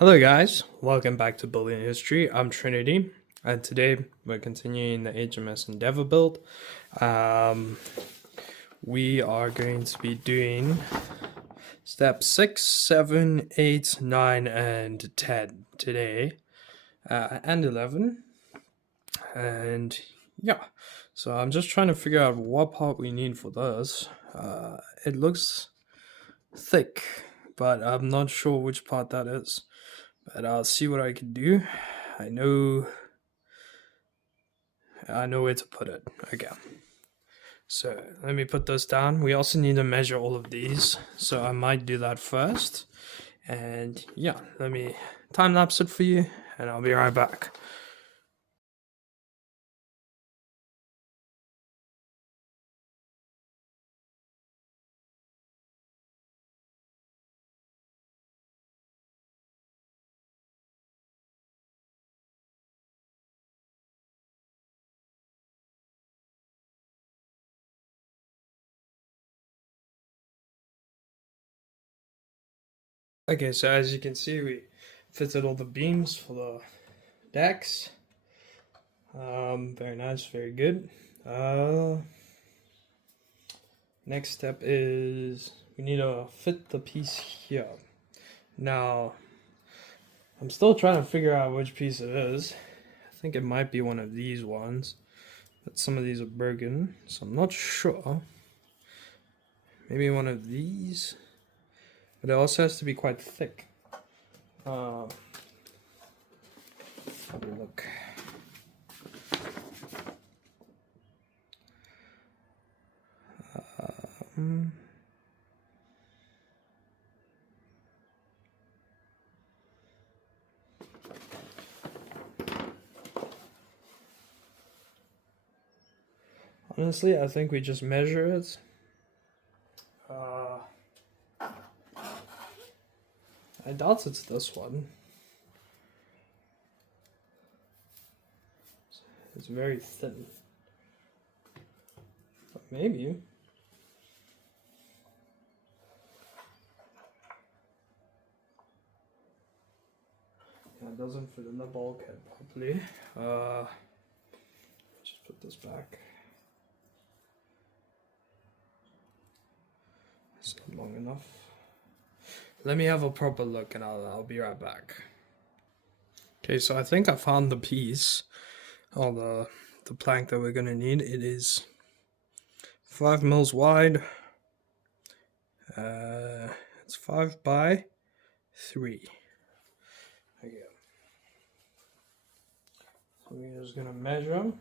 Hello, guys. Welcome back to Building History. I'm Trinity, and today we're continuing the HMS Endeavour build. We are going to be doing steps 6, 7, 8, 9, and 10 today, and 11. And yeah, so I'm just trying to figure out what part we need for this. It looks thick, but I'm not sure which part that is. But I'll see what I can do. I know where to put it. Okay. So let me put this down. We also need to measure all of these. So I might do that first. And yeah, let me time lapse it for you and I'll be right back. Okay, so as you can see, we fitted all the beams for the decks. Very nice, very good. Next step is we need to fit the piece here. Now, I'm still trying to figure out which piece it is. I think it might be one of these ones, but some of these are broken, so I'm not sure. Maybe one of these, but it also has to be quite thick. Have a look. Honestly, I think we just measure it. I doubt it's this one. It's very thin. But maybe. Yeah, it doesn't fit in the bulkhead properly. Just put this back. It's not long enough. Let me have a proper look and I'll be right back. Okay, so I think I found the piece, or the plank that we're gonna need. It is 5 mils wide. It's 5 by 3. Okay. So we're just gonna measure them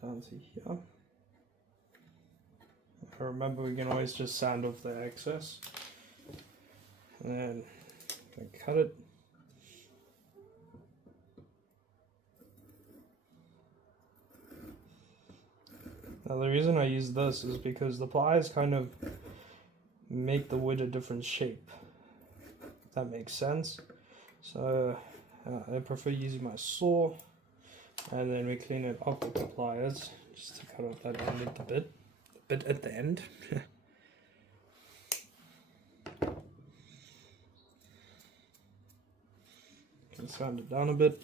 down to here. Remember, we can always just sand off the excess, and then cut it. Now the reason I use this is because the pliers kind of make the wood a different shape. If that makes sense. So I prefer using my saw, and then we clean it up with the pliers just to cut off that end a bit at the end. Can sand it down a bit.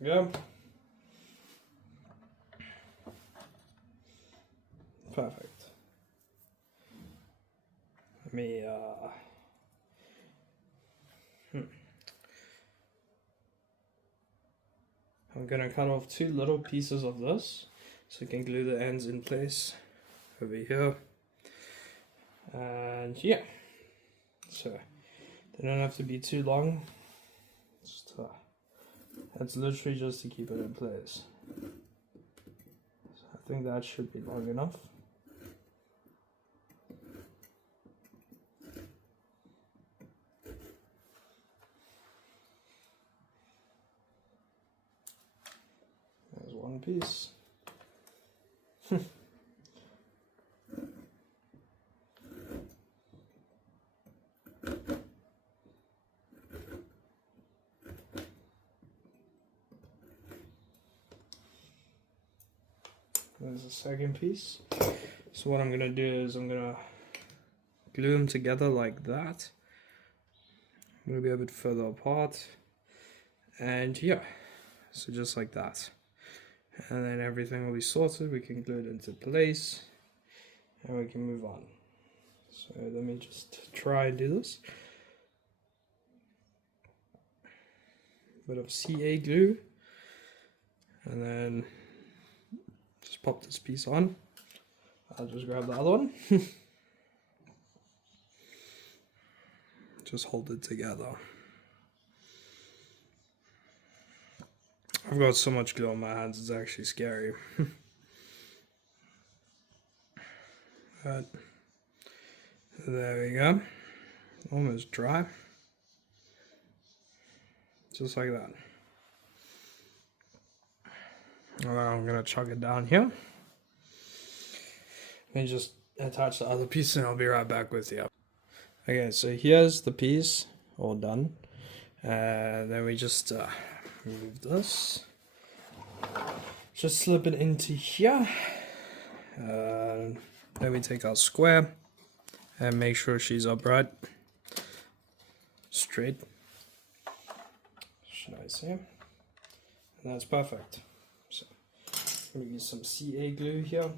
There we go. Perfect. Let me I'm gonna cut off 2 little pieces of this so we can glue the ends in place over here. And yeah, so they don't have to be too long. It's literally just to keep it in place. So I think that should be long enough. There's one piece. There's the second piece. So what I'm gonna do is I'm gonna glue them together like that. I'm gonna be a bit further apart, and yeah, so just like that. And then everything will be sorted. We can glue it into place, and we can move on. So let me just try and do this. Bit of CA glue, and then just pop this piece on. I'll just grab the other one. Just hold it together. I've got so much glue on my hands, it's actually scary. But there we go. Almost dry. Just like that. And then I'm gonna chuck it down here. Let me just attach the other piece and I'll be right back with you. Okay, so here's the piece all done. Then we just move this. Just slip it into here. Then we take our square and make sure she's upright. Straight. Should I say? And that's perfect. So I'm gonna use some CA glue here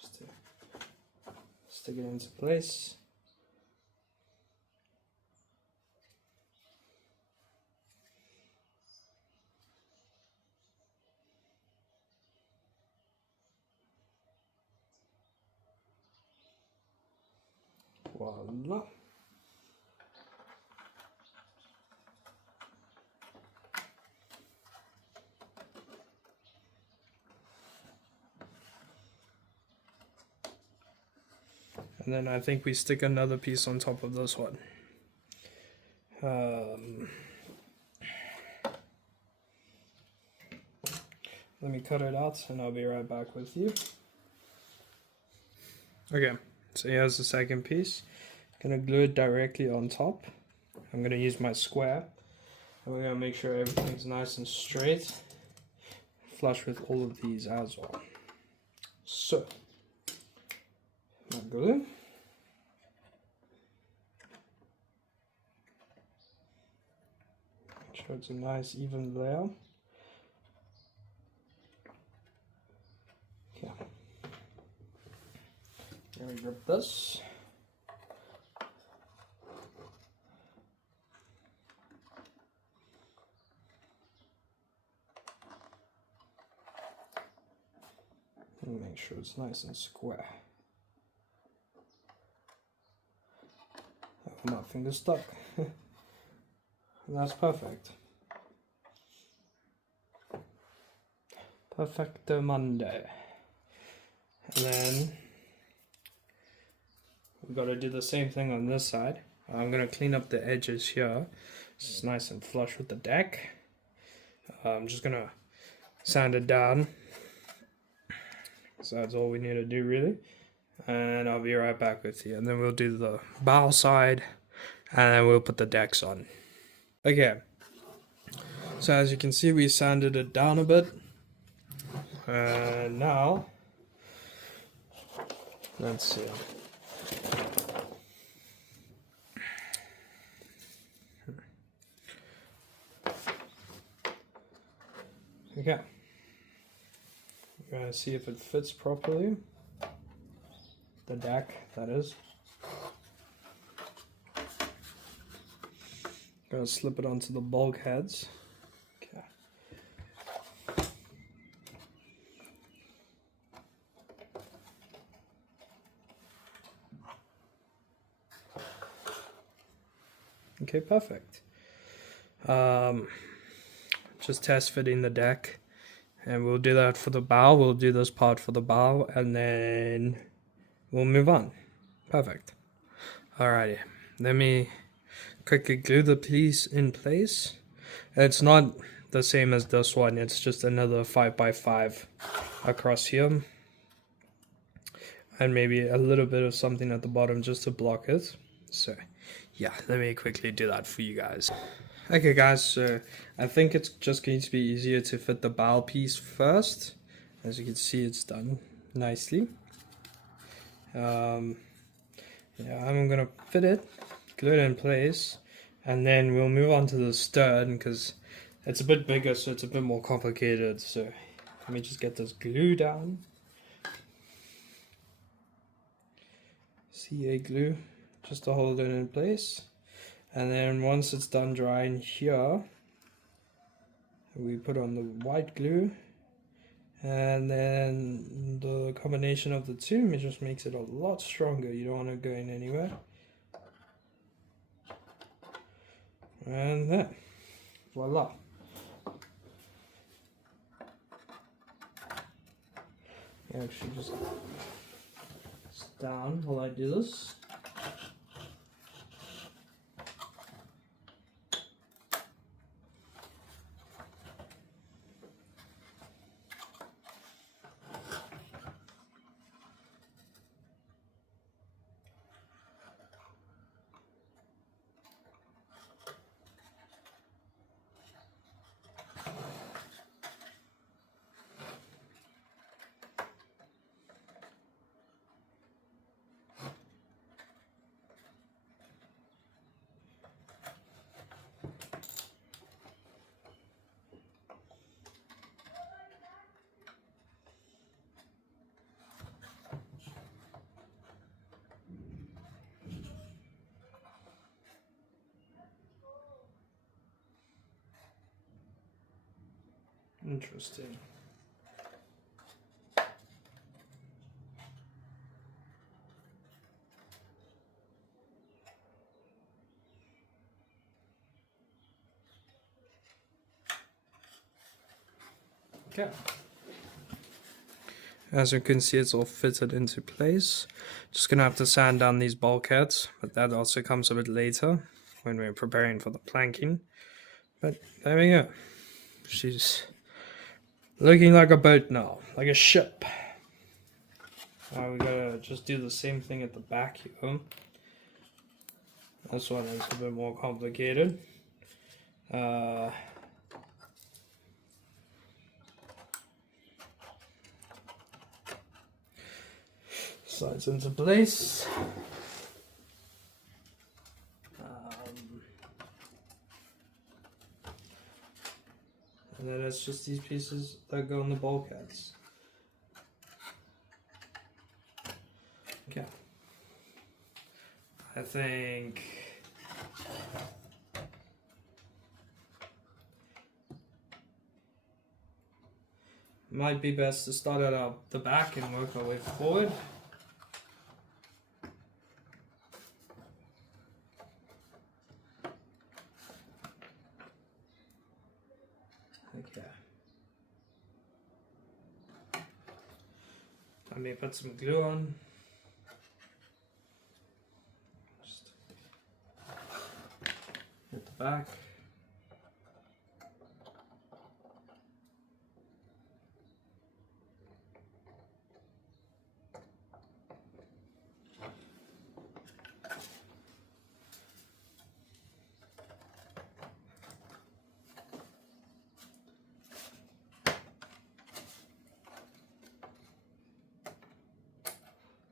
just to stick it into place. Voila. And then I think we stick another piece on top of this one. Let me cut it out and I'll be right back with you. Okay, so here's the second piece. I'm gonna glue it directly on top. I'm gonna use my square. And we're gonna make sure everything's nice and straight. Flush with all of these as well. So, my glue. Make sure it's a nice even layer. Okay. Then we grip this. And make sure it's nice and square. Oh, my finger's stuck. And that's perfect. Perfecto Monday. And then we've got to do the same thing on this side. I'm going to clean up the edges here. It's nice and flush with the deck. I'm just going to sand it down. So that's all we need to do really. And I'll be right back with you. And then we'll do the bow side. And then we'll put the decks on. Okay. So as you can see, we sanded it down a bit. And now, let's see. Okay. We're gonna see if it fits properly. The deck, that is. Gonna slip it onto the bulkheads. Okay. Okay, perfect. Just test fitting the deck, and we'll do that for the bow. We'll do this part for the bow, and then we'll move on. Perfect. Alrighty, let me quickly glue the piece in place. It's not the same as this one, it's just another 5x5 across here, and maybe a little bit of something at the bottom just to block it. So yeah, let me quickly do that for you guys. Okay guys, so I think it's just going to be easier to fit the bow piece first. As you can see, it's done. nicely. Yeah, I'm gonna fit it, glue it in place, and then we'll move on to the stern because it's a bit bigger, so it's a bit more complicated. So let me just get this glue down. CA glue, just to hold it in place. And then once it's done drying here, we put on the white glue, and then the combination of the two just makes it a lot stronger. You don't want it going anywhere. And then, voila. Actually just down while I do this. Interesting. Okay. As you can see, it's all fitted into place. Just gonna have to sand down these bulkheads, but that also comes a bit later when we're preparing for the planking. But there we go. She's looking like a boat now, like a ship. We gotta just do the same thing at the back here. This one is a bit more complicated. Slides into place. And then it's just these pieces that go in the bulkheads. Okay. I think might be best to start at the back and work our way forward. Okay. I may put some glue on. Just at the back.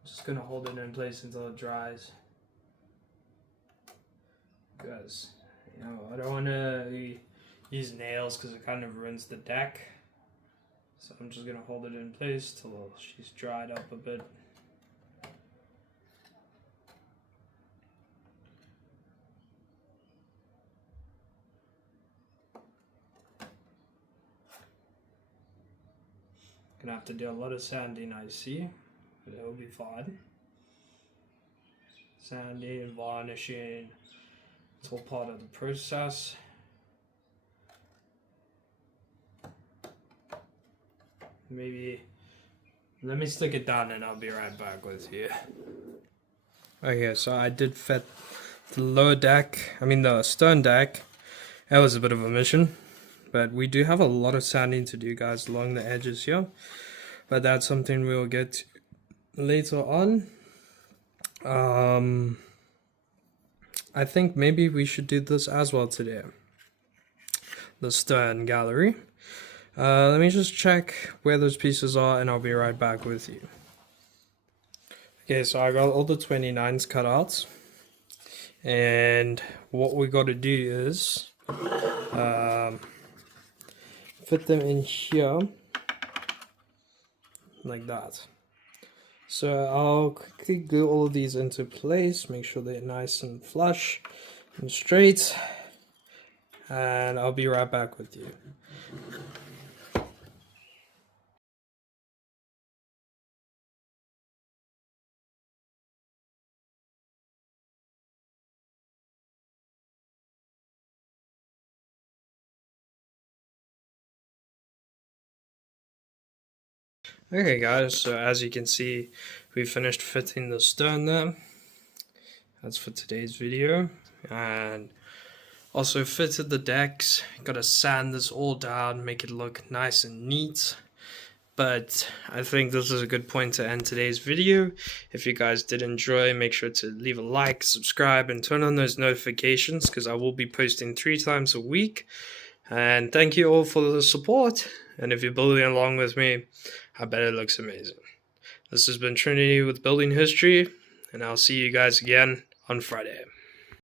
Just gonna hold it in place until it dries, because I don't want to use nails because it kind of ruins the deck. So I'm just gonna hold it in place till she's dried up a bit. Gonna have to do a lot of sanding, I see, but it'll be fine. Sanding and varnishing, it's all part of the process. Maybe let me stick it down and I'll be right back with you. Okay, so I did fit the lower deck, the stern deck. That was a bit of a mission, but we do have a lot of sanding to do, guys, along the edges here. But that's something we'll get to later on. I think maybe we should do this as well today. The stern gallery. Let me just check where those pieces are and I'll be right back with you. Okay, so I got all the 29s cut out. And what we got to do is fit them in here like that. So I'll quickly glue all of these into place, make sure they're nice and flush and straight, and I'll be right back with you. Okay guys, so as you can see, we finished fitting the stern there. That's for today's video. And also fitted the decks. Gotta sand this all down, make it look nice and neat. But I think this is a good point to end today's video. If you guys did enjoy, make sure to leave a like, subscribe, and turn on those notifications because I will be posting 3 times a week. And thank you all for the support. And if you're building along with me, I bet it looks amazing. This has been Trinity with Building History, and I'll see you guys again on Friday.